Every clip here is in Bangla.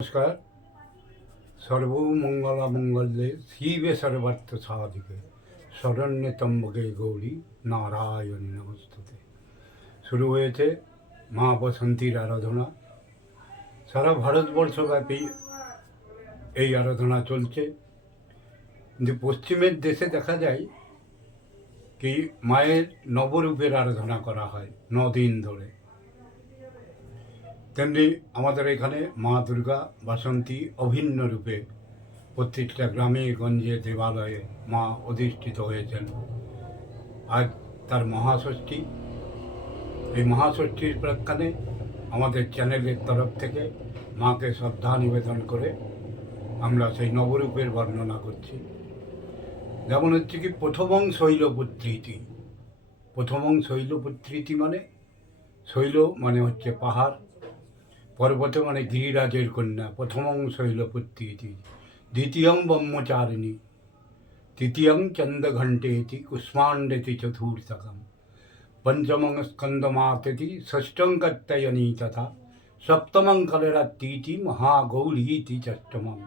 নমস্কার। সর্বমঙ্গলামঙ্গলে শিবে সর্বার্থ সাধিকে শরণ্যে ত্র্যম্বকে গৌরী নারায়ণী নমস্তুতে। শুরু হয়েছে মা বসন্তীর আরাধনা। সারা ভারতবর্ষব্যাপী এই আরাধনা চলছে, কিন্তু পশ্চিমের দেশে দেখা যায় কি মায়ের নবরূপের আরাধনা করা হয় 9 দিন ধরে। তেমনি আমাদের এখানে মা দুর্গা বাসন্তী অভিন্ন রূপে প্রত্যেকটা গ্রামে গঞ্জে দেবালয়ে মা অধিষ্ঠিত হয়েছেন। আজ তার মহাষষ্ঠী। এই মহাষষ্ঠীর প্রাক্কালে আমাদের চ্যানেলের তরফ থেকে মাকে শ্রদ্ধা নিবেদন করে আমরা সেই নবরূপের বর্ণনা করছি। যেমন হচ্ছে কি প্রথমং শৈলপুত্রীতি। প্রথমং শৈলপুত্রীতি মানে শৈল মানে হচ্ছে পাহাড়, পর্বত মানে গিরিরাজের কন্যা। প্রথমং শৈলপুত্রীতি, দ্বিতীয়ং ব্রহ্মচারিণী, তৃতীয়ং চন্দ্রঘণ্টেতি, কুষ্মাণ্ডেতি চতুর্থকম, পঞ্চমং স্কন্দমাতেতি, ষষ্ঠং কাত্যায়নী তথা, সপ্তমং কলরাত্রিতি, মহাগৌরীতি ষষ্ঠমম,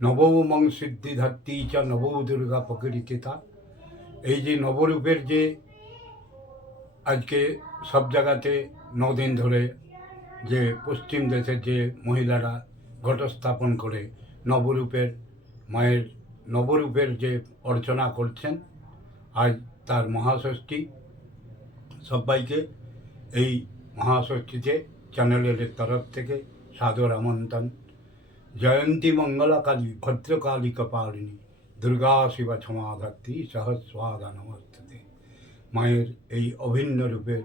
নবমং সিদ্ধিধাত্রী চ নবৌ দুর্গা প্রকৃতিতা। এই যে নবরূপের যে আজকে সব জায়গাতে 9 দিন ধরে যে পশ্চিম দেশের যে মহিলারা ঘটস্থাপন করে নবরূপের মায়ের নবরূপের যে অর্চনা করছেন, আজ তার মহাষষ্ঠী। সবাইকে এই মহাষষ্ঠীতে চ্যানেলের তরফ থেকে সাদর আমন্ত্রণ। জয়ন্তী মঙ্গলাকালী ভদ্রকালী কপালিনী দুর্গা শিবা ক্ষমাধাত্রী সহস্রাধা নমস্তুতে। মায়ের এই অভিন্ন রূপের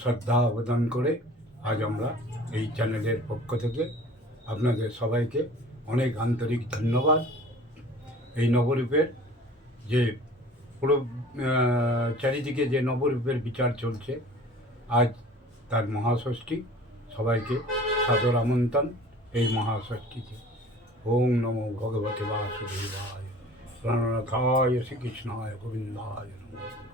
শ্রদ্ধা আবেদন করে আজ আমরা এই চ্যানেলের পক্ষ থেকে আপনাদের সবাইকে অনেক আন্তরিক ধন্যবাদ। এই নবরূপের যে পুরো চারিদিকে যে নবরূপের বিচার চলছে, আজ তার মহাষষ্ঠী। সবাইকে সাদর আমন্ত্রণ এই মহাষষ্ঠীতে। ওম নমো ভগবতে বাসুদেবায় প্রাণনাথায় শ্রীকৃষ্ণায় গোবিন্দায় নমঃ।